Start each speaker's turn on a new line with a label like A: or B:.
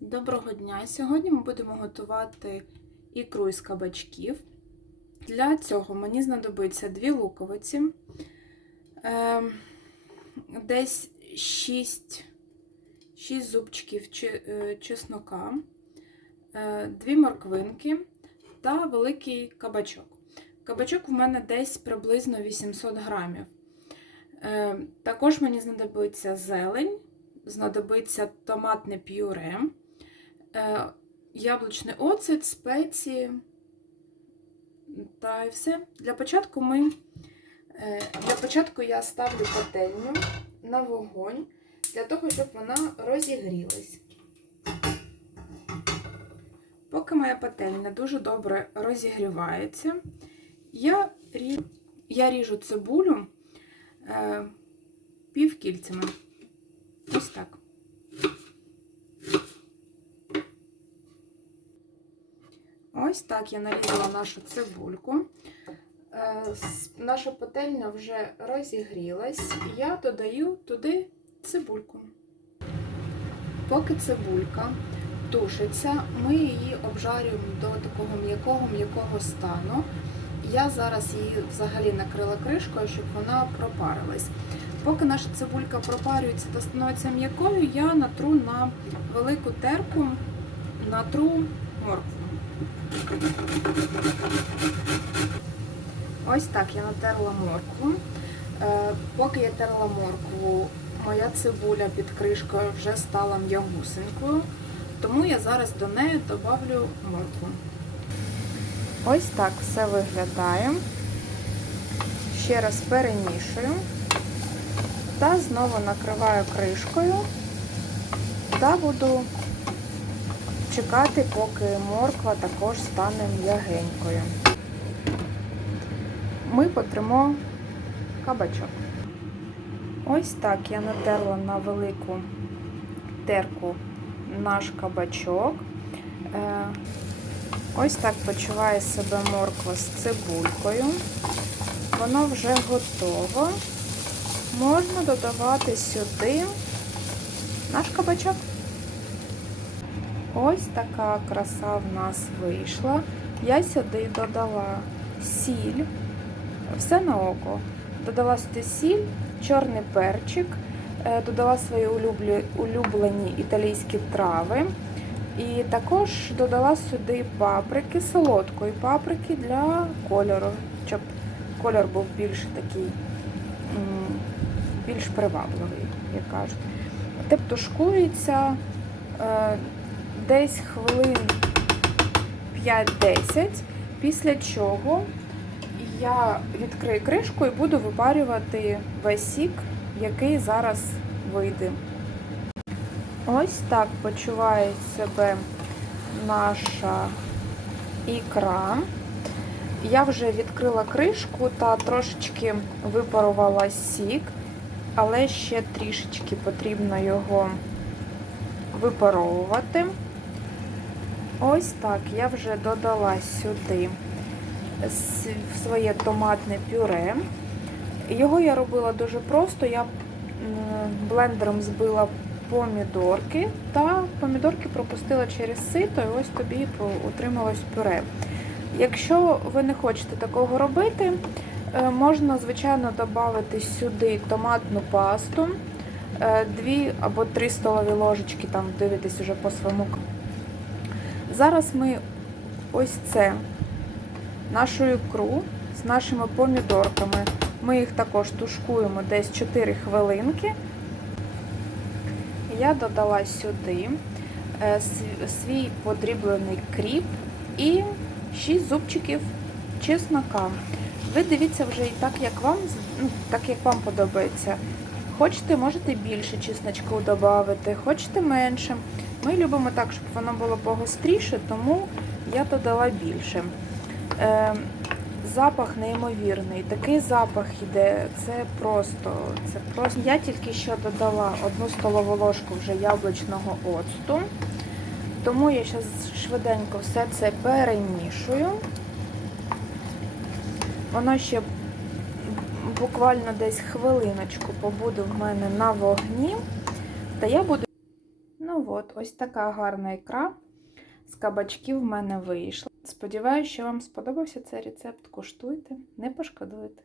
A: Доброго дня! Сьогодні ми будемо готувати ікру із кабачків. Для цього мені знадобиться дві луковиці, ем, десь 6, 6 зубчиків е, чеснока, е, дві морквинки та великий кабачок. Кабачок у мене десь приблизно 800 грамів. Е, Також мені знадобиться зелень, знадобиться томатне пюре, яблучний оцет, спеції та і все. Для початку ми е, для початку я ставлю пательню на вогонь для того, щоб вона розігрілась. Поки моя пательня дуже добре розігрівається, я ріжу, я ріжу цибулю е, півкільцями. Ось так. Ось так я нарізала нашу цибульку. Е, Наша пательня вже розігрілась. Я додаю туди цибульку. Поки цибулька тушиться, ми її обжарюємо до такого м'якого м'якого стану. Я зараз її взагалі накрила кришкою, щоб вона пропарилась. Поки наша цибулька пропарюється та становиться м'якою, я натру на велику терку, натру моркву. Ось так я натерла моркву. Е, Поки я терла моркву, моя цибуля під кришкою вже стала м'ягусенькою, тому я зараз до неї добавлю моркву. Ось так все виглядає. Ще раз перемішую та знову накриваю кришкою та буду чекати, поки морква також стане м'ягенькою. Ми потримо кабачок. Ось так я натерла на велику терку наш кабачок. Е, Ось так почуває себе морква з цибулькою. Воно вже готово. Можна додавати сюди наш кабачок. Ось така краса в нас вийшла. Я сюди додала сіль, все на око. Додала сюди сіль, чорний перчик, е, додала свої улюблені італійські трави. І також додала сюди паприки, солодкої паприки для кольору, щоб кольор був більш такий, більш привабливий, як кажуть. Теп тушкується е, десь хвилин 5-10, після чого я відкрию кришку і буду випарювати весь сік, який зараз вийде. Ось так почуває себе наша ікра. Я вже відкрила кришку та трошечки випарувала сік, але ще трішечки потрібно його випаровувати. Ось так я вже додала сюди своє томатне пюре. Його я робила дуже просто. Я блендером збила помідорки та помідорки пропустила через сито, і ось тобі утрималось пюре. Якщо ви не хочете такого робити, е, можна, звичайно, додати сюди томатну пасту, 2 або 3 столові ложечки, там дивитесь уже по своєму. Зараз ми ось це, нашу ікру з нашими помідорками. Ми їх також тушкуємо десь 4 хвилинки. Я додала сюди е, свій подріблений кріп і 6 зубчиків чеснока. Ви дивіться вже і так, як вам, ну, так як вам подобається. Хочете, можете більше чесночку додати, хочете менше. Ми любимо так, щоб воно було погостріше, тому я додала більше. Е, запах неймовірний. Такий запах іде, це просто, це просто. Я тільки що додала одну столову ложку вже яблучного оцту. Тому я зараз швиденько все це перемішую. Воно ще буквально десь хвилиночку побуде в мене на вогні. Та я буду. От, ось така гарна ікра з кабачків в мене вийшла. Сподіваюся, що вам сподобався цей рецепт. Куштуйте, не пошкодуєте.